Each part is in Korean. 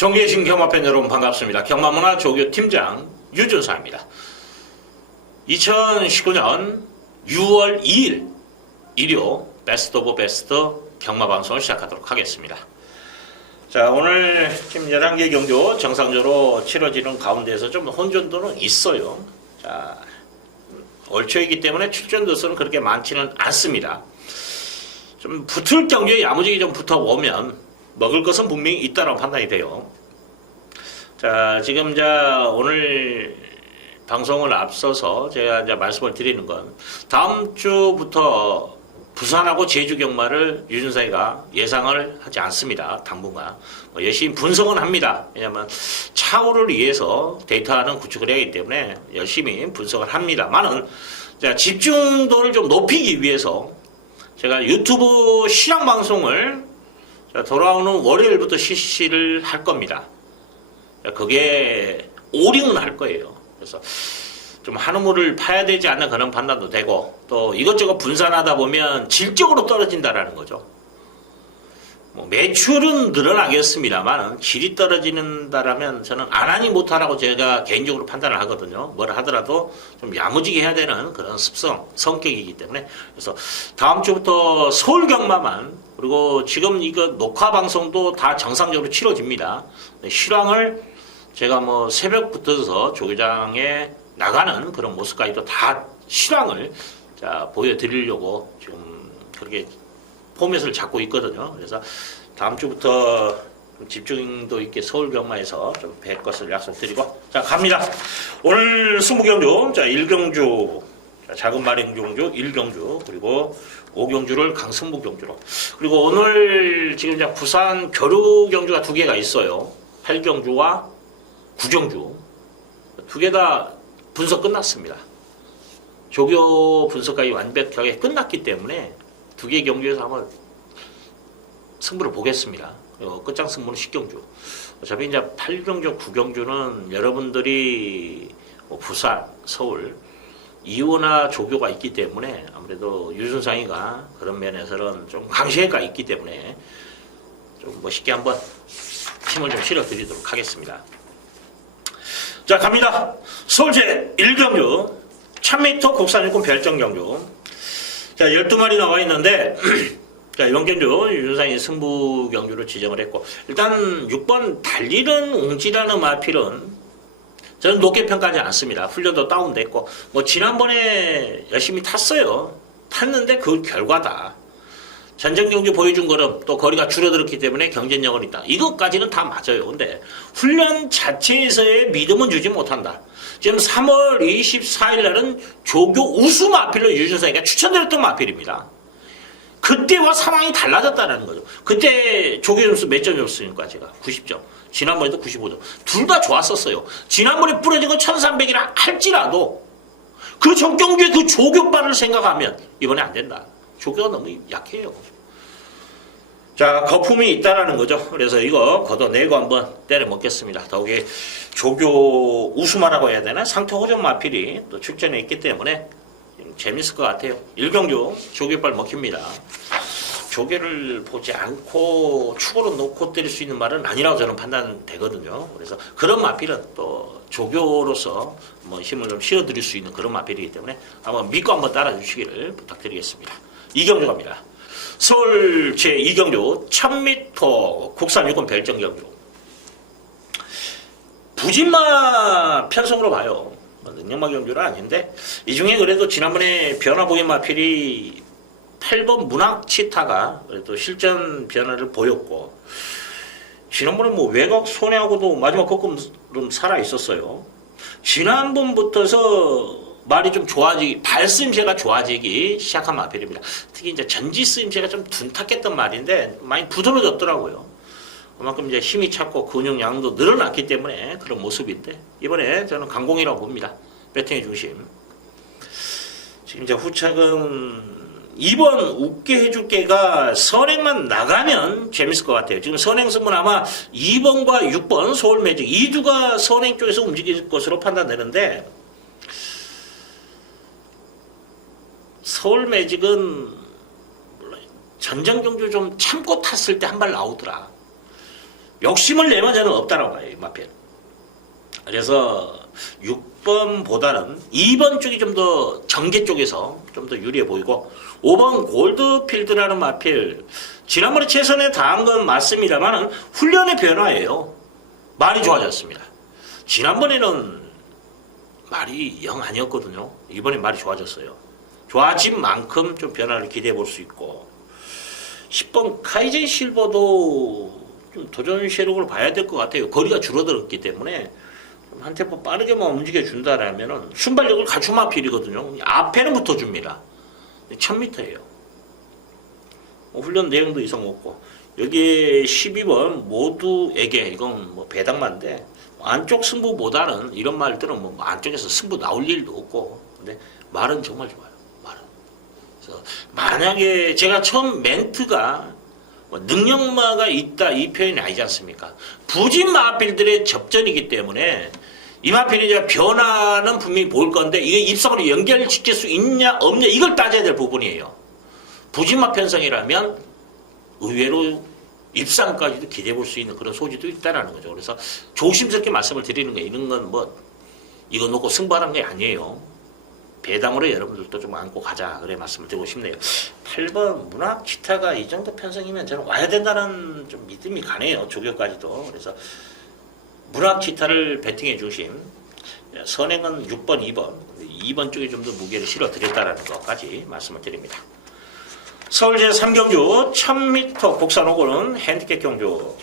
존경하신 경마팬 여러분 반갑습니다. 경마문화 조교 팀장 유준사입니다. 2019년 6월 2일 일요 베스트 오브 베스트 경마방송을 시작하도록 하겠습니다. 자, 오늘 지금 11개 경주 정상적으로 치러지는 가운데서 좀 혼전도는 있어요. 자, 월초이기 때문에 출전도 수는 그렇게 많지는 않습니다. 좀 붙을 경주에 야무지게 좀 붙어보면 먹을 것은 분명히 있다고 판단이 돼요. 자, 지금 오늘 방송을 앞서서 제가 말씀을 드리는 건 다음 주부터 부산하고 제주 경마를 유준사이가 예상을 하지 않습니다. 당분간 열심히 분석은 합니다. 왜냐하면 차후를 위해서 데이터는 구축을 해야 하기 때문에 열심히 분석을 합니다만은 집중도를 좀 높이기 위해서 제가 유튜브 실황 방송을 돌아오는 월요일부터 실시를 할 겁니다. 그게 오링은 할 거예요. 그래서 좀 한우물을 파야 되지 않는 그런 판단도 되고, 또 이것저것 분산하다 보면 질적으로 떨어진다라는 거죠. 매출은 늘어나겠습니다만 질이 떨어진다라면 저는 안 하니 못하라고 제가 개인적으로 판단을 하거든요. 뭘 하더라도 좀 야무지게 해야 되는 그런 성격이기 때문에. 그래서 다음 주부터 서울 경마만, 그리고 지금 이거 녹화 방송도 다 정상적으로 치러집니다. 실황을 제가 새벽부터서 조교장에 나가는 그런 모습까지도 다 실황을 보여드리려고 지금 그렇게 포맷을 잡고 있거든요. 그래서 다음 주부터 집중도 있게 서울 경마에서 좀 뵐 것을 약속드리고, 자, 갑니다. 오늘 승부경주, 1경주, 작은 마리 경주 1경주, 그리고 5경주를 강승부 경주로. 그리고 오늘 지금 부산 겨루 경주가 2개가 있어요. 8경주와 9경주. 2개 다 분석 끝났습니다. 조교 분석까지 완벽하게 끝났기 때문에 2개 경주에서 한번 승부를 보겠습니다. 끝장 승부는 10경주. 어차피 8경주, 9경주는 여러분들이 부산, 서울, 이호나 조교가 있기 때문에 아무래도 유순상이가 그런 면에서는 좀 강시회가 있기 때문에 좀 멋있게 한번 힘을 좀 실어드리도록 하겠습니다. 자, 갑니다. 서울제 1경주 1000m 국산육군 별정경주. 자, 12마리 나와 있는데 자, 이번 경주 유준상이 승부 경주로 지정을 했고, 일단 6번 달리는 웅지라는 마필은 저는 높게 평가하지 않습니다. 훈련도 다운됐고, 지난번에 열심히 탔어요. 탔는데 그 결과다. 전전 경주 보여준 거는 또 거리가 줄어들었기 때문에 경쟁력은 있다. 이것까지는 다 맞아요. 근데 훈련 자체에서의 믿음은 주지 못한다. 지금 3월 24일 날은 조교 우수 마필로 유준상이가 추천드렸던 마필입니다. 그때와 상황이 달라졌다는 거죠. 그때 조교 점수 몇 점이었습니까? 제가 90점. 지난번에도 95점. 둘 다 좋았었어요. 지난번에 부러진 건 1300이라 할지라도 그 적경주의 그 조교빨을 생각하면 이번에 안 된다. 조교가 너무 약해요. 자, 거품이 있다라는 거죠. 그래서 이거 걷어내고 한번 때려 먹겠습니다. 더욱이 조교 우수마라고 해야 되나? 상태 호전 마필이 또 출전해 있기 때문에 재밌을 것 같아요. 1경주 조교빨 먹힙니다. 조개를 보지 않고 축으로 놓고 때릴 수 있는 말은 아니라고 저는 판단되거든요. 그래서 그런 마필은 또 조교로서 힘을 좀 실어드릴 수 있는 그런 마필이기 때문에 한번 믿고 한번 따라주시기를 부탁드리겠습니다. 2경주 갑니다. 서울 제2경주 1000m 국산육군 별정경주. 부진마 편성으로 봐요. 능력마 경주는 아닌데, 이 중에 그래도 지난번에 변화보인 마필이 8번 문학치타가 그래도 실전 변화를 보였고, 지난번에 외곽 손해하고도 마지막 거금 살아 있었어요. 지난번부터서 말이 좀 발 쓰임새가 좋아지기 시작한 마필입니다. 특히 전지 쓰임새가 좀 둔탁했던 말인데 많이 부드러워졌더라고요. 그만큼 힘이 찼고 근육량도 늘어났기 때문에 그런 모습인데, 이번에 저는 강공이라고 봅니다. 배팅의 중심. 지금 후착은 2번 웃게 해줄게가 선행만 나가면 재밌을 것 같아요. 지금 선행 승부는 아마 2번과 6번 서울 매직 이 두가 선행 쪽에서 움직일 것으로 판단되는데, 서울 매직은 전전 경주 좀 참고 탔을 때 한 발 나오더라. 욕심을 내면 저는 없다라고 봐요. 이 마필. 그래서 6번보다는 2번 쪽이 좀 더 전개 쪽에서 좀 더 유리해 보이고 5번 골드필드라는 마필 지난번에 최선에 다한 건 맞습니다만 훈련의 변화예요. 많이 좋아졌습니다. 지난번에는 말이 영 아니었거든요. 이번에 말이 좋아졌어요. 좋아진 만큼 좀 변화를 기대해 볼 수 있고 10번 카이젠 실버도 좀 도전 세력으로 봐야 될 것 같아요. 거리가 줄어들었기 때문에 한 템포 빠르게만 움직여 준다라면은 순발력을 갖춘 마필이거든요. 앞에는 붙어줍니다. 1000m예요. 훈련 내용도 이상 없고 여기에 12번 모두에게 이건 뭐 배당만데 안쪽 승부보다는 이런 말들은 뭐 안쪽에서 승부 나올 일도 없고 근데 말은 정말 좋아요. 말은. 그래서 만약에 제가 처음 멘트가 뭐 능력마가 있다 이 표현이 아니지 않습니까? 부진 마필들의 접전이기 때문에 이 마필이 이제 변화는 분명히 보일 건데 이게 입상으로 연결시킬 수 있냐 없냐 이걸 따져야 될 부분이에요. 부진마 편성이라면 의외로 입상까지도 기대해 볼 수 있는 그런 소지도 있다는 거죠. 그래서 조심스럽게 말씀을 드리는 거예요. 이런 건 뭐 이거 놓고 승부하는 게 아니에요. 배당으로 여러분들도 좀 안고 가자. 그래 말씀을 드리고 싶네요. 8번 문학 기타가 이 정도 편성이면 저는 와야 된다는 좀 믿음이 가네요. 조교까지도. 그래서 문학 기타를 배팅해 주신 선행은 6번, 2번 쪽에 좀 더 무게를 실어 드렸다는 것까지 말씀을 드립니다. 서울 제3경주 1000m 국산 오고는 핸디캡 경주.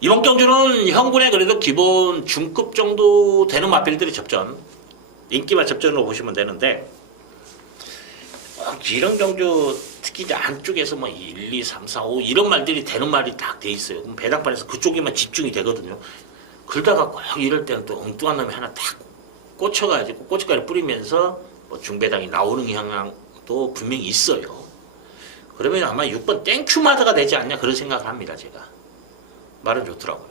이번 경주는 형군에 그래도 기본 중급 정도 되는 마필들이 접전, 인기마 접전으로 보시면 되는데 이런 경주 특히 이제 안쪽에서 뭐 1, 2, 3, 4, 5 이런 말들이 되는 말이 딱 돼 있어요. 그럼 배당판에서 그쪽에만 집중이 되거든요. 그러다가 꼭 이럴 때는 또 엉뚱한 놈이 하나 딱 꽂혀가지고 고춧가루 뿌리면서 뭐 중배당이 나오는 경향도 분명히 있어요. 그러면 아마 6번 땡큐마다가 되지 않냐 그런 생각을 합니다. 제가 말은 좋더라고요.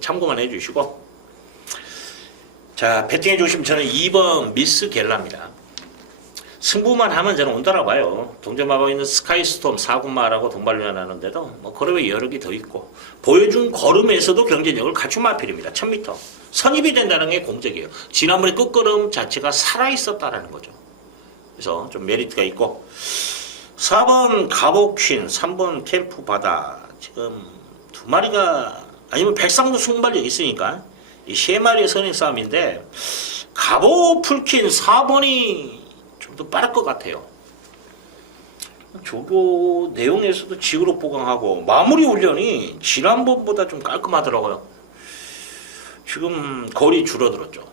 참고만 해주시고 자 배팅해 주시면 저는 2번 미스 겔라입니다. 승부만 하면 저는 온다라 봐요. 동점하고 있는 스카이스톰 4군마라고 동반련 하는데도 뭐 걸음이 여러 개 더 있고 보여준 걸음에서도 경쟁력을 갖춘 마필입니다. 1000m 선입이 된다는 게 공적이에요. 지난번에 끝걸음 자체가 살아있었다라는 거죠. 그래서 좀 메리트가 있고 4번 가보퀸 3번 캠프 바다 지금 두 마리가 아니면 백상도 순발력 있으니까 이 세 마리의 선행 싸움인데 가보 풀킨 4번이 좀 더 빠를 것 같아요. 조교 내용에서도 지그룹 보강하고 마무리 훈련이 지난번보다 좀 깔끔하더라고요. 지금 거리 줄어들었죠.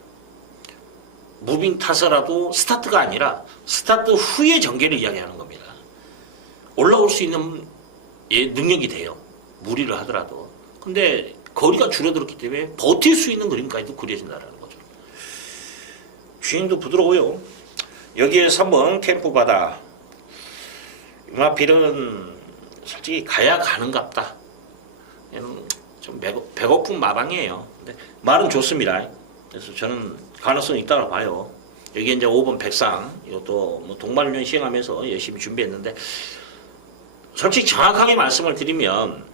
무빙 타서라도 스타트가 아니라 스타트 후의 전개를 이야기하는 겁니다. 올라올 수 있는 능력이 돼요. 무리를 하더라도. 근데 거리가 줄어들었기 때문에 버틸 수 있는 그림까지도 그려진다는 거죠. 주행도 부드러워요. 여기에 3번 캠프 바다. 마필은 솔직히 가야 가는갑다. 얘는 좀 배고픈 마방이에요. 근데 말은 좋습니다. 그래서 저는 가능성이 있다고 봐요. 여기 이제 5번 백상 이것도 뭐 동반훈련 시행하면서 열심히 준비했는데 솔직히 정확하게 말씀을 드리면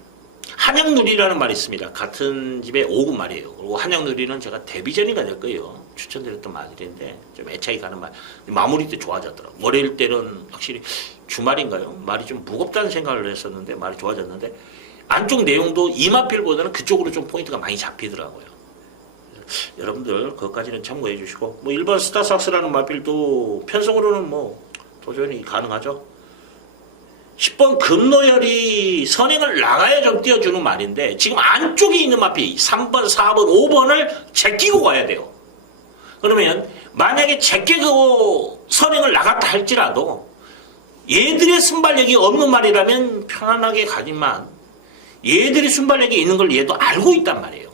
한양누리라는 말이 있습니다. 같은 집에 5군 말이에요. 그리고 한양누리는 제가 데뷔전이가 될 거예요. 추천드렸던 말인데 좀 애착이 가는 말. 마무리 때 좋아졌더라고요. 월요일 때는 확실히 주말인가요? 말이 좀 무겁다는 생각을 했었는데 말이 좋아졌는데 안쪽 내용도 이 마필보다는 그쪽으로 좀 포인트가 많이 잡히더라고요. 여러분들 그것까지는 참고해 주시고 뭐 1번 스타삭스라는 마필도 편성으로는 뭐 도전이 가능하죠. 10번 금노열이 선행을 나가야 좀 띄워주는 말인데 지금 안쪽에 있는 마필 3번, 4번, 5번을 제끼고 가야 돼요. 그러면 만약에 제끼고 선행을 나갔다 할지라도 얘들의 순발력이 없는 말이라면 편안하게 가지만 얘들이 순발력이 있는 걸 얘도 알고 있단 말이에요.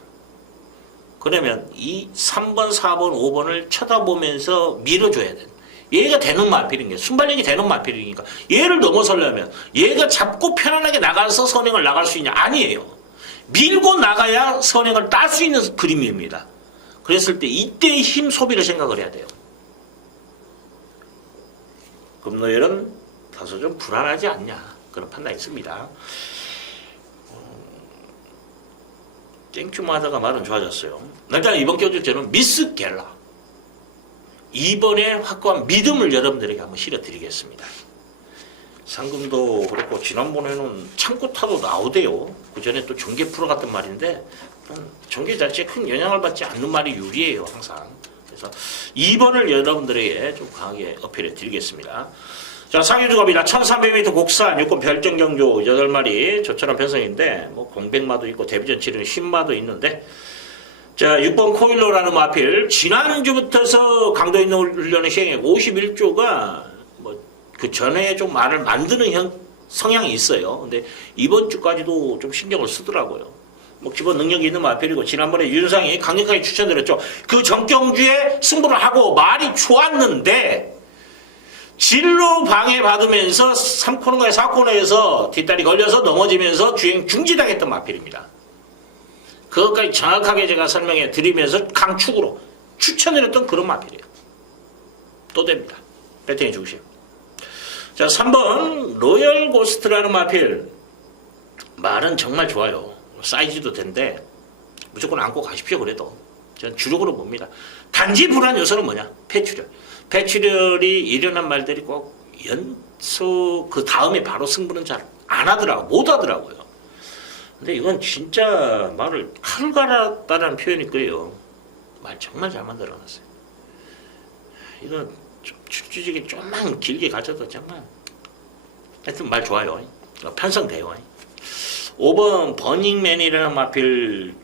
그러면 이 3번, 4번, 5번을 쳐다보면서 밀어줘야 돼. 얘가 되는 마필인 게 순발력이 되는 마필이니까 얘를 넘어서려면 얘가 잡고 편안하게 나가서 선행을 나갈 수 있냐? 아니에요. 밀고 나가야 선행을 딸 수 있는 그림입니다. 그랬을 때 이때의 힘 소비를 생각을 해야 돼요. 금노열은 다소 좀 불안하지 않냐 그런 판단이 있습니다. 땡큐만 하다가 말은 좋아졌어요. 일단 이번 경주 저는 미스 갤라 2번에 확고한 믿음을 여러분들에게 한번 실어드리겠습니다. 상금도 그렇고 지난번에는 창고 타도 나오대요. 그 전에 또 전개 프로 같은 말인데 전개 자체에 큰 영향을 받지 않는 말이 유리해요 항상. 그래서 2번을 여러분들에게 좀 강하게 어필해 드리겠습니다. 자, 상위주 갑니다. 1300m 곡산 육군 별정경주 8마리 저처럼 편성인데 뭐 공백마도 있고 데뷔전 치르는 신마도 있는데 자 6번 코일러라는 마필 지난주부터서 강도 있는 훈련을 시행해 51조가 뭐 그 전에 좀 말을 만드는 성향이 있어요. 근데 이번 주까지도 좀 신경을 쓰더라고요. 뭐 기본 능력이 있는 마필이고 지난번에 윤상이 강력하게 추천드렸죠. 그 전경주에 승부를 하고 말이 좋았는데 진로 방해받으면서 3코너에 4코너에서 뒷다리 걸려서 넘어지면서 주행 중지당했던 마필입니다. 그것까지 정확하게 제가 설명해 드리면서 강축으로 추천드렸던 그런 마필이에요. 또 됩니다. 배팅해 주시오. 자, 3번 로열 고스트라는 마필. 말은 정말 좋아요. 사이즈도 된데 무조건 안고 가십시오. 그래도 저는 주력으로 봅니다. 단지 불안 요소는 뭐냐? 폐출혈. 폐출혈이 일어난 말들이 꼭 연속 그 다음에 바로 승부는 잘 안 하더라고. 못 하더라고요. 근데 이건 진짜 말을 칼 갈았다는 표현일 거예요. 말 정말 잘 만들어놨어요. 이건 좀 출주직이 좀만 길게 가져도 정말 하여튼 말 좋아요. 편성돼요. 5번 버닝맨이라는 마필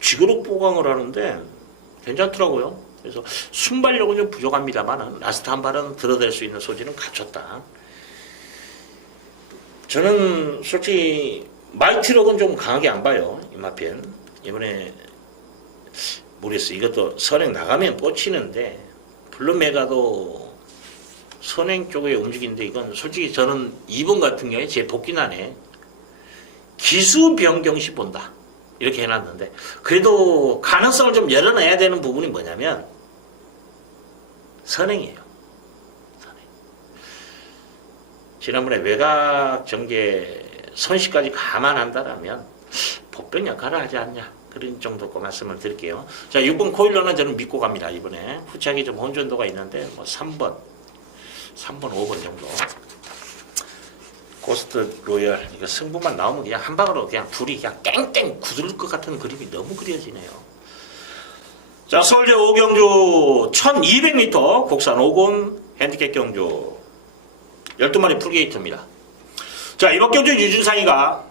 지그록 보강을 하는데 괜찮더라고요. 그래서 순발력은 좀 부족합니다만 라스트 한 발은 들어댈 수 있는 소질은 갖췄다. 저는 솔직히 마이트록은 좀 강하게 안 봐요. 이 마필 이번에 모르겠어요. 이것도 선행 나가면 꽂히는데 블루메가도 선행 쪽에 움직이는데 이건 솔직히 저는 2번 같은 경우에 제 복귀난에 기수 변경시 본다 이렇게 해놨는데 그래도 가능성을 좀 열어놔야 되는 부분이 뭐냐면 선행이에요. 선행. 지난번에 외곽 전개 선시까지 감안한다라면 복병 역할을 하지 않냐 그런 정도 말씀을 드릴게요. 자 6번 코일러는 저는 믿고 갑니다. 이번에 후착이 좀 혼전도가 있는데 뭐 3번 5번 정도 고스트 로열 이거 승부만 나오면 그냥 한 방으로 그냥 둘이 그냥 땡땡 굳을 것 같은 그림이 너무 그려지네요. 자 서울제 5경주 1200m 국산 5군 핸디캡 경주 12마리 풀게이트입니다. 자 이번 경주 유준상이가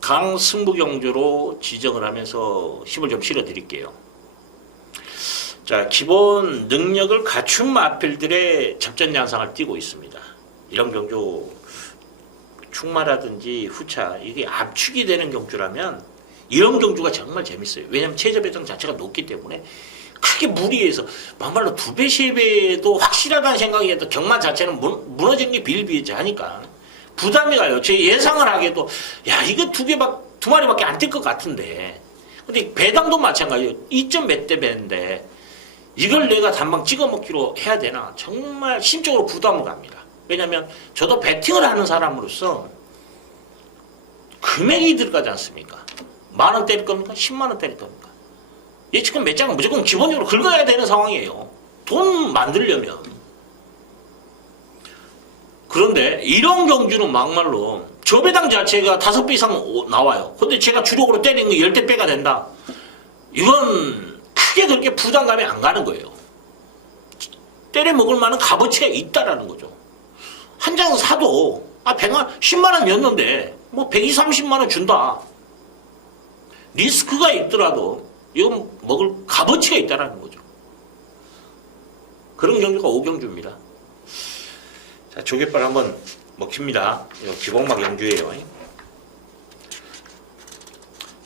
강승부 경주로 지정을 하면서 힘을 좀 실어 드릴게요. 자 기본 능력을 갖춘 마필들의 접전 양상을 띠고 있습니다. 이런 경주 충마라든지 후차 이게 압축이 되는 경주라면 이런 경주가 정말 재밌어요. 왜냐하면 최저 배당 자체가 높기 때문에 크게 무리해서 막말로 2배, 3배도 확실하다는 생각이 해도 경마 자체는 무너지는 게 비일비재하니까 부담이 가요. 제 예상을 하기에도 야 이거 두 마리밖에 안 뛸 것 같은데 근데 배당도 마찬가지예요. 2점 몇 대 배인데 이걸 내가 단방 찍어 먹기로 해야 되나 정말 심적으로 부담을 갑니다. 왜냐하면 저도 배팅을 하는 사람으로서 금액이 들어가지 않습니까? 10,000원 때릴 겁니까? 100,000원 때릴 겁니까? 예측금 몇 장은 무조건 기본적으로 긁어야 되는 상황이에요. 돈 만들려면. 그런데 이런 경주는 막말로 저배당 자체가 5배 이상 나와요. 근데 제가 주력으로 때리는 게 10대 배가 된다. 이건 크게 그렇게 부담감이 안 가는 거예요. 때려 먹을 만한 값어치가 있다라는 거죠. 한 장 사도 10만 원이었는데 뭐 120, 30만 원 준다. 리스크가 있더라도 이건 먹을 값어치가 있다라는 거죠. 그런 경주가 5경주입니다. 자, 조개발 한번 먹힙니다. 이거 기복막 경주예요.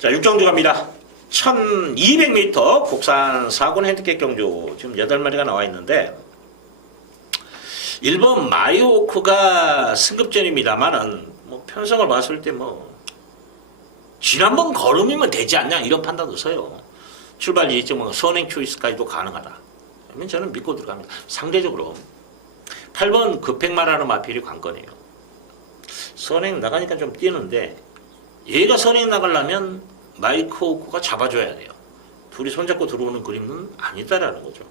자, 6경주 갑니다. 1200m 국산 4군 핸디캡 경주 지금 8마리가 나와 있는데 1번 마이오크가 승급전입니다만은 뭐 편성을 봤을 때 뭐 지난번 걸음이면 되지 않냐 이런 판단도 서요. 출발 지점은 선행 초이스까지도 가능하다. 그러면 저는 믿고 들어갑니다. 상대적으로 8번 급행마라는 마필이 관건이에요. 선행 나가니까 좀 뛰는데 얘가 선행 나가려면 마이크 호크가 잡아줘야 돼요. 둘이 손잡고 들어오는 그림은 아니다라는 거죠.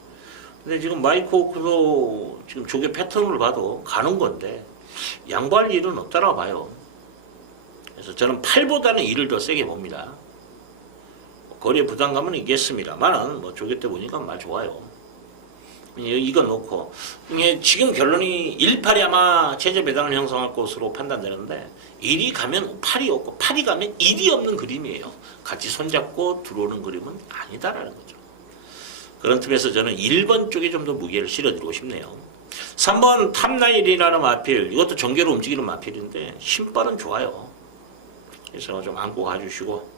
근데 지금 마이크 호크도 지금 조개 패턴을 봐도 가는 건데 양보할 일은 없다라고 봐요. 그래서 저는 8보다는 2를 더 세게 봅니다. 거리의 부담감은 있겠습니다만 뭐 조개 때 보니까 말 좋아요. 이거 놓고 이게 지금 결론이 1팔이 아마 최저 배당을 형성할 것으로 판단되는데 1이 가면 8이 없고 8이 가면 1이 없는 그림이에요. 같이 손잡고 들어오는 그림은 아니다라는 거죠. 그런 틈에서 저는 1번 쪽에 좀 더 무게를 실어드리고 싶네요. 3번 탑나일이라는 마필, 이것도 전개로 움직이는 마필인데 신발은 좋아요. 그래서 좀 안고 가주시고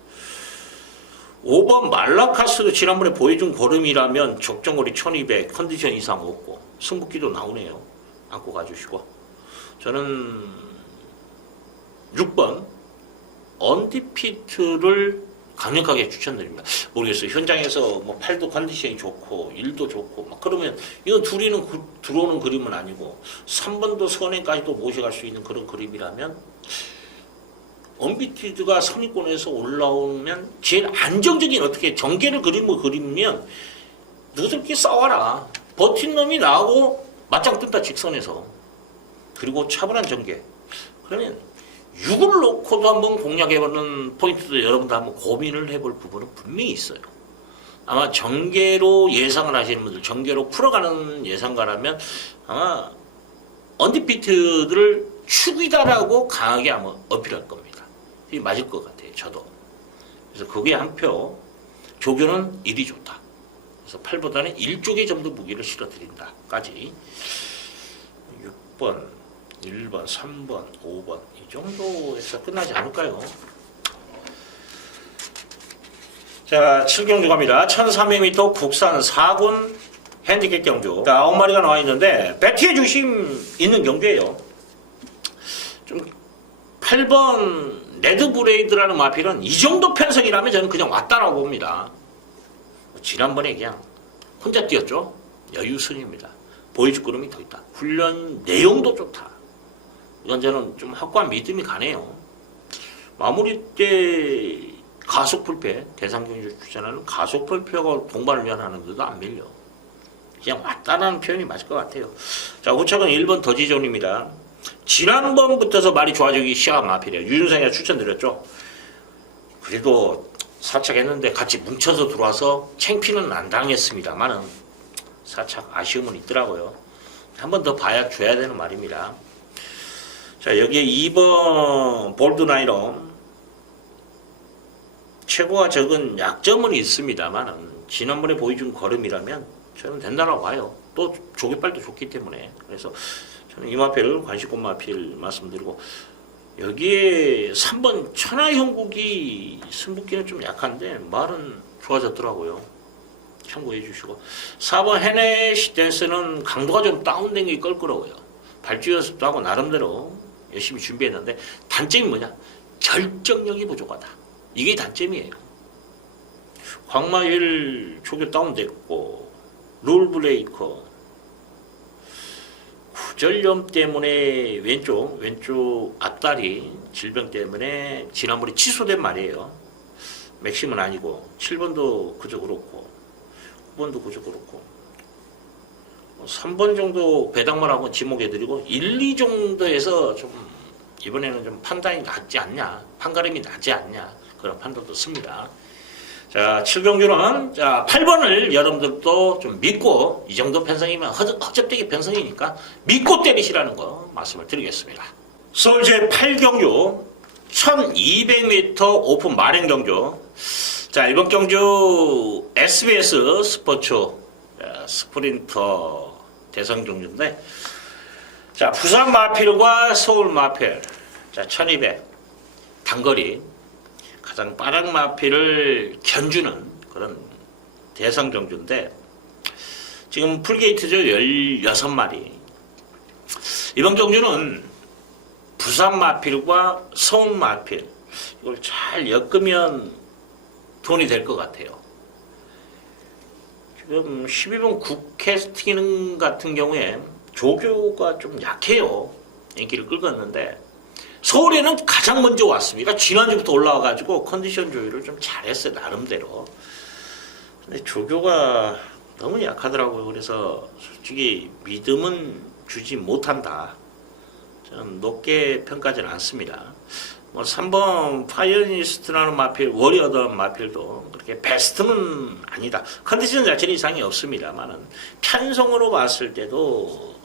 5번 말라카스도 지난번에 보여준 걸음이라면 적정거리 1200 컨디션 이상 없고 승부기도 나오네요. 안고 가주시고 저는 6번 언디피트를 강력하게 추천드립니다. 모르겠어요. 현장에서 뭐 팔도 컨디션이 좋고 일도 좋고 막 그러면 이건 둘이는 들어오는 그림은 아니고 3번도 선행까지도 모셔갈 수 있는 그런 그림이라면 언비티드가 선위권에서 올라오면 제일 안정적인 어떻게 전개를 그리면 누구들끼리 싸워라. 버틴 놈이 나오고 맞짱 뜬다 직선에서. 그리고 차분한 전개. 그러면 6을 놓고도 한번 공략해보는 포인트도 여러분도 한번 고민을 해볼 부분은 분명히 있어요. 아마 전개로 예상을 하시는 분들, 전개로 풀어가는 예상가라면 아마 언디피트들을 축이다라고 강하게 아마 어필할 겁니다. 이게 맞을 것 같아요. 저도. 그래서 거기에 한 표, 조교는 1이 좋다. 그래서 8보다는 1쪽에 좀 더 무게를 실어드린다. 까지. 6번, 1번, 3번, 5번. 이 정도에서 끝나지 않을까요? 자, 7경주 갑니다. 1300m 국산 4군 핸디캡 경주. 9마리가 나와 있는데, 배트의 중심 있는 경주예요. 좀 8번 레드브레이드라는 마필은 이 정도 편성이라면 저는 그냥 왔다라고 봅니다. 지난번에 그냥 혼자 뛰었죠. 여유승입니다. 보여줄 그림이 더 있다. 훈련 내용도 좋다. 이건 저는 좀 확고한 믿음이 가네요. 마무리 때 가속불패, 대상경주 추천하는 가속불패가 동반을 위한하는데도 안 밀려. 그냥 왔다라는 표현이 맞을 것 같아요. 자, 우측은 1번 더지존입니다. 지난번부터서 말이 좋아지기 시작한 마필이에요. 유준상이가 추천드렸죠. 그래도 사착했는데 같이 뭉쳐서 들어와서 챙피는 안 당했습니다만은 사착 아쉬움은 있더라고요. 한 번 더 봐야 줘야 되는 말입니다. 자, 여기에 2번 볼드나이로 최고와 적은 약점은 있습니다만은 지난번에 보여준 걸음이라면 저는 된다라고 봐요. 또 조개빨도 좋기 때문에. 그래서 저는 이 마필, 관시권 마필 말씀드리고, 여기에 3번 천하형국이 승부기는 좀 약한데 말은 좋아졌더라고요. 참고해 주시고, 4번 헤네시 댄스는 강도가 좀 다운된 게 껄끄러워요. 발주 연습도 하고 나름대로 열심히 준비했는데 단점이 뭐냐? 결정력이 부족하다. 이게 단점이에요. 광마일 조교 다운됐고 룰브레이커 구절염 때문에 왼쪽 앞다리 질병 때문에 지난번에 취소된 말이에요. 맥심은 아니고 7번도 그저 그렇고 9번도 그저 그렇고 3번 정도 배당만 하고 지목해드리고 1, 2 정도에서 좀 이번에는 좀 판단이 낫지 않냐, 판가름이 낫지 않냐 그런 판단도 씁니다. 자, 7경주는 자 8번을 여러분들도 좀 믿고 이 정도 편성이면 허접되게 편성이니까 믿고 때리시라는 거 말씀을 드리겠습니다. 서울제 8경주 1200m 오픈 마련 경주. 자, 이번 경주 SBS 스포츠 스프린터 대선 경주인데, 자, 부산 마필과 서울 마필, 자, 1200 단거리 가장 빠른 마필을 견주는 그런 대선 경주인데, 지금 풀게이트죠. 16마리. 이번 경주는 부산 마필과 서울 마필, 이걸 잘 엮으면 돈이 될 것 같아요. 지금 12번 국캐스팅 같은 경우에 조교가 좀 약해요. 인기를 끌었는데 서울에는 가장 먼저 왔습니다. 지난주부터 올라와가지고 컨디션 조율을 좀 잘했어요. 나름대로. 근데 조교가 너무 약하더라고요. 그래서 솔직히 믿음은 주지 못한다. 저는 높게 평가하지는 않습니다. 뭐 3번 파이어니스트라는 마필, 워리어던 마필도 그렇게 베스트는 아니다. 컨디션 자체는 이상이 없습니다만은 편성으로 봤을 때도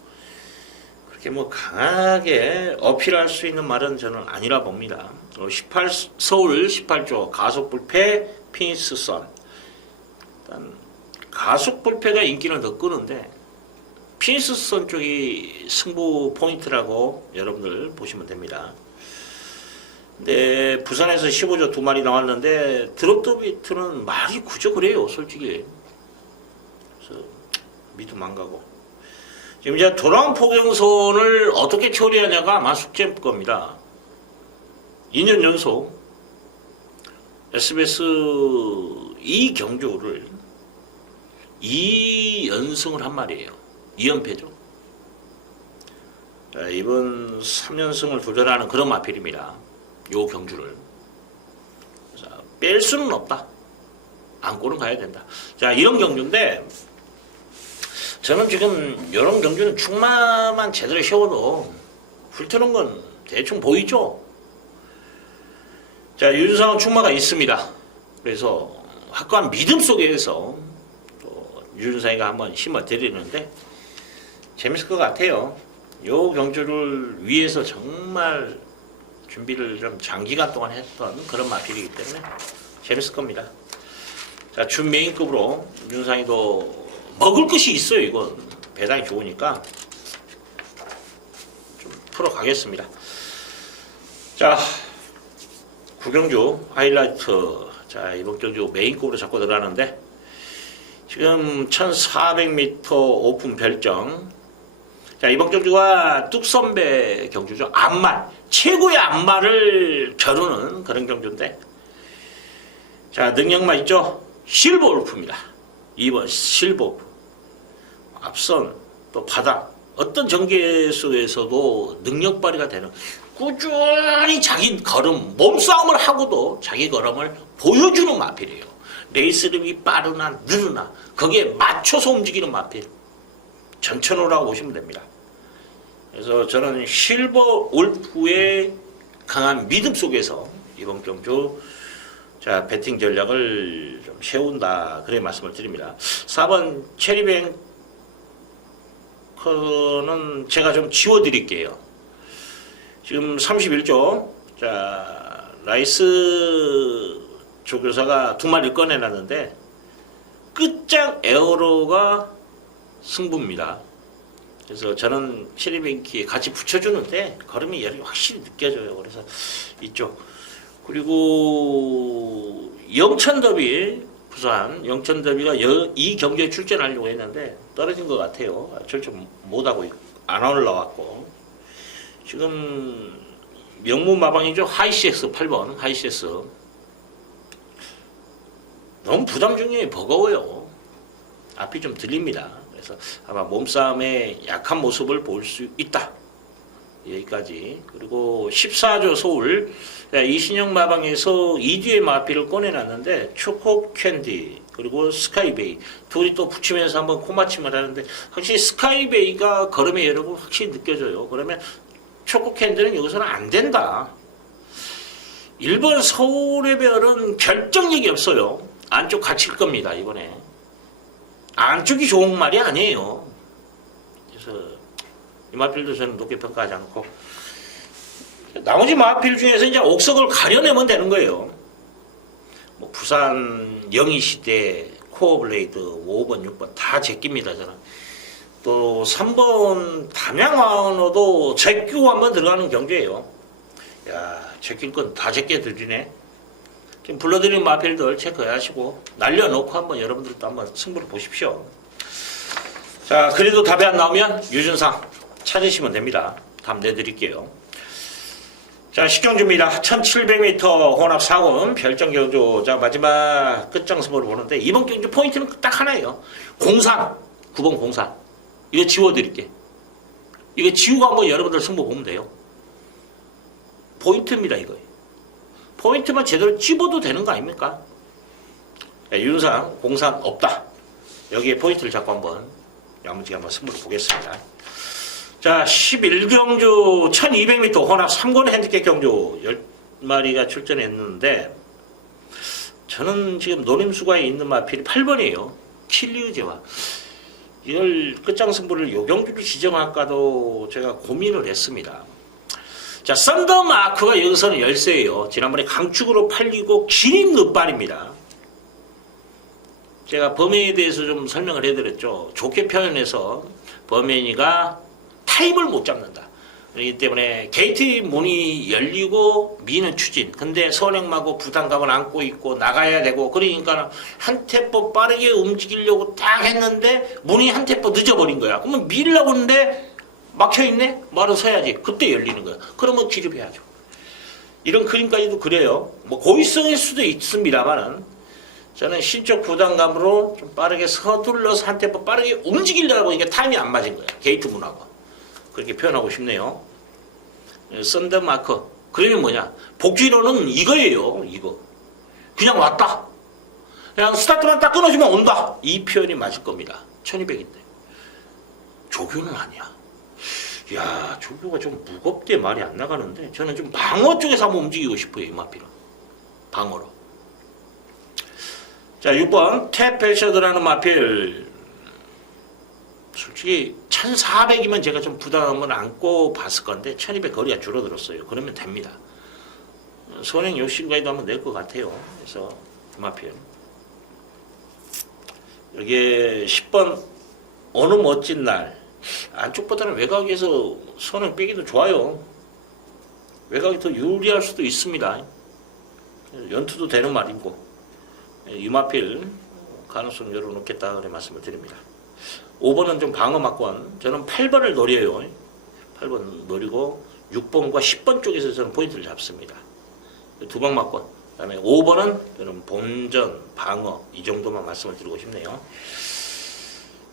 그렇게 뭐 강하게 어필할 수 있는 말은 저는 아니라 봅니다. 서울 18조 가속불패 피니스선. 일단 가속불패가 인기는 더 끄는데 피니스선 쪽이 승부 포인트라고 여러분들 보시면 됩니다. 근데 부산에서 15조 2마리 나왔는데 드롭더비트는 말이 그저 그래요. 솔직히. 그래서 믿음 안 가고. 지금 이제 도랑 포경선을 어떻게 처리하냐가 아마 숙제일 겁니다. 2년 연속 SBS 이 경주를 2연승을 한 말이에요. 2연패죠. 자, 이번 3연승을 도전하는 그런 마필입니다. 요 경주를. 자, 뺄 수는 없다. 안고는 가야 된다. 자, 이런 경주인데 저는 지금 이런 경주는 충마만 제대로 세워도 훑트는 건 대충 보이죠? 자, 유준상 충마가 있습니다. 그래서 확고한 믿음 속에서 또 유준상이가 한번 힘을 드리는데 재밌을 것 같아요. 요 경주를 위해서 정말 준비를 좀 장기간 동안 했던 그런 마필이기 때문에 재밌을 겁니다. 자, 준 메인급으로 유준상이도 먹을 것이 있어요. 이건 배당이 좋으니까 좀 풀어가겠습니다. 자, 구경주 하이라이트. 자, 이번 경주 메인급으로 잡고 들어가는데 지금 1400m 오픈 별정. 자, 이번 경주가 뚝선배 경주죠. 안말, 최고의 안말을 겨루는 그런 경주인데 자, 능력만 있죠. 실버 울프입니다. 2번 실버 울프. 앞선 또 바닥 어떤 전개 속에서도 능력 발휘가 되는 꾸준히 자기 걸음 몸싸움을 하고도 자기 걸음을 보여주는 마필이에요. 레이스름이 빠르나 느르나 거기에 맞춰서 움직이는 마필. 전천후라고 보시면 됩니다. 그래서 저는 실버 울프의 강한 믿음 속에서 이번 경주 자, 배팅 전략을 좀 세운다. 그런 말씀을 드립니다. 4번 체리뱅크는 제가 좀 지워드릴게요. 지금 31조. 자, 라이스 조교사가 2마리 꺼내놨는데 끝장 에어로가 승부입니다. 그래서 저는 체리뱅키에 같이 붙여주는데 걸음이 열이 확실히 느껴져요. 그래서 이쪽. 그리고 영천더비, 부산 영천더비가 이 경기에 출전하려고 했는데 떨어진 것 같아요. 출전 못하고 안 올라왔고 지금 명문마방이죠. 하이시엑스 8번 하이시엑스 너무 부담 중에 버거워요. 앞이 좀 들립니다. 그래서 아마 몸싸움의 약한 모습을 볼 수 있다. 여기까지. 그리고 14조 서울 이신영 마방에서 2뒤의 마필을 꺼내놨는데 초코 캔디 그리고 스카이베이 둘이 또 붙이면서 한번 코맞춤을 하는데 확실히 스카이베이가 걸음의 여력을 확실히 느껴져요. 그러면 초코 캔디는 여기서는 안 된다. 1번 서울의 별은 결정력이 없어요. 안쪽 갇힐 겁니다. 이번에 안쪽이 좋은 말이 아니에요. 그래서 이 마필도 저는 높게 평가하지 않고 나머지 마필 중에서 이제 옥석을 가려내면 되는 거예요. 뭐 부산 영희시대 코어블레이드 5번 6번 다 제낍니다. 저는 또 3번 담양왕어도 제끼고 한번 들어가는 경주예요. 야, 제낄 건 다 제껴 드리네. 지금 불러드린 마필들 체크하시고 날려놓고 한번 여러분들도 한번 승부를 보십시오. 자, 그래도 답이 안 나오면 유준상 찾으시면 됩니다. 답 내드릴게요. 자, 식경주입니다. 1700m 혼합 4군 별정 경주. 자, 마지막 끝장 승부를 보는데 이번 경주 포인트는 딱 하나예요. 공산 9번 공산 이거 지워드릴게. 이거 지우고 한번 여러분들 승부 보면 돼요. 포인트입니다, 이거. 포인트만 제대로 찝어도 되는 거 아닙니까? 윤상, 공산 없다. 여기에 포인트를 잡고 한번 야무지게 한번 승부를 보겠습니다. 자, 11경주 1200m 혼합 3권 핸디캡 경주 10마리가 출전했는데 저는 지금 노림수가에 있는 마필이 8번이에요. 킬리우제와. 이걸 끝장 승부를 요 경주로 지정할까도 제가 고민을 했습니다. 자, 썬더마크가 여기서는 열세예요. 지난번에 강축으로 팔리고 기린 늑발입니다. 제가 범행에 대해서 좀 설명을 해드렸죠. 좋게 표현해서 범행이가 타임을 못 잡는다. 그렇기 때문에 게이트 문이 열리고 미는 추진. 근데 선행마고 부담감을 안고 있고 나가야 되고 그러니까 한 템포 빠르게 움직이려고 딱 했는데 문이 한 템포 늦어버린 거야. 그러면 밀려고 하는데 막혀있네? 말은 서야지. 그때 열리는 거야. 그러면 기립해야죠. 이런 그림까지도 그래요. 뭐 고의성일 수도 있습니다만은 저는 신적 부담감으로 좀 빠르게 서둘러서 한 템포 빠르게 움직이려고 이게 타임이 안 맞은 거야. 게이트 문하고. 그렇게 표현하고 싶네요. 썬더마크. 그러면 뭐냐? 복귀로는 이거예요. 이거. 그냥 왔다. 그냥 스타트만 딱 끊어주면 온다. 이 표현이 맞을 겁니다. 1200인데. 조교는 아니야. 야, 조교가 좀 무겁대 말이 안 나가는데 저는 좀 방어 쪽에서 한번 움직이고 싶어요. 이마피로. 방어로. 자, 6번 탭패셔드라는 마필. 솔직히 1400이면 제가 좀 부담을 안고 봤을 건데 1200 거리가 줄어들었어요. 그러면 됩니다. 선행 욕심가에도 한번 낼 것 같아요. 그래서 마필. 여기에 10번 어느 멋진 날. 안쪽보다는 외곽에서 선행 빼기도 좋아요. 외곽이 더 유리할 수도 있습니다. 연투도 되는 말이고 이마필 가능성 열어놓겠다 그래 말씀을 드립니다. 5번은 좀 방어 막권. 저는 8번을 노려요. 8번 노리고 6번과 10번 쪽에서 저는 포인트를 잡습니다. 두 방 막권. 그 다음에 5번은 저는 본전, 방어 이 정도만 말씀을 드리고 싶네요.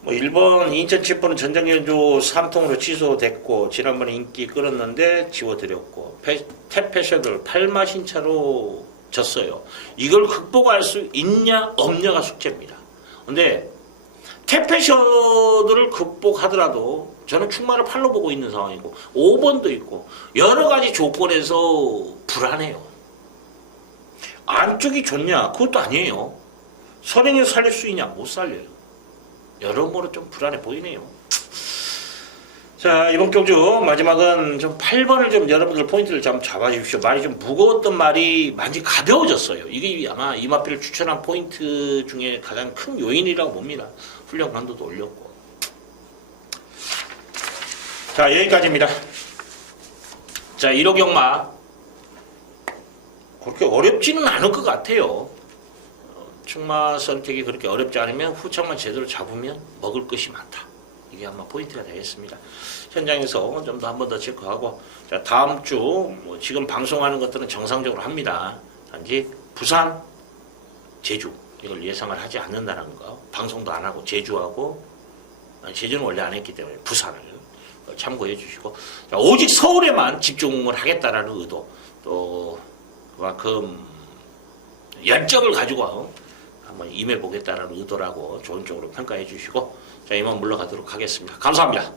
뭐 1번 인천 7번은 전장연주 3통으로 취소됐고 지난번에 인기 끌었는데 지워드렸고 탭패셔들 8마신차로 졌어요. 이걸 극복할 수 있냐 없냐가 숙제입니다. 근데 탭패셔들을 극복하더라도 저는 충마를 팔로 보고 있는 상황이고 5번도 있고 여러 가지 조건에서 불안해요. 안쪽이 좋냐? 그것도 아니에요. 선행에서 살릴 수 있냐? 못 살려요. 여러모로 좀 불안해 보이네요. 자, 이번 경주 마지막은 좀 8번을 좀 여러분들 포인트를 좀 잡아주십시오. 말이 좀 무거웠던 말이 많이 가벼워졌어요. 이게 아마 이마필을 추천한 포인트 중에 가장 큰 요인이라고 봅니다. 훈련 강도도 올렸고. 자, 여기까지입니다. 자, 1호 경마 그렇게 어렵지는 않을 것 같아요. 충마 선택이 그렇게 어렵지 않으면 후창만 제대로 잡으면 먹을 것이 많다. 이게 아마 포인트가 되겠습니다. 현장에서 좀 더 한 번 더 체크하고, 자, 다음 주 뭐 지금 방송하는 것들은 정상적으로 합니다. 단지 부산, 제주 이걸 예상을 하지 않는다는 거. 방송도 안 하고 제주하고, 제주는 원래 안 했기 때문에 부산을 참고해 주시고, 자, 오직 서울에만 집중을 하겠다라는 의도, 또 그만큼 열정을 가지고 한번 임해보겠다는 의도라고 좋은 쪽으로 평가해 주시고, 자, 이만 물러가도록 하겠습니다. 감사합니다.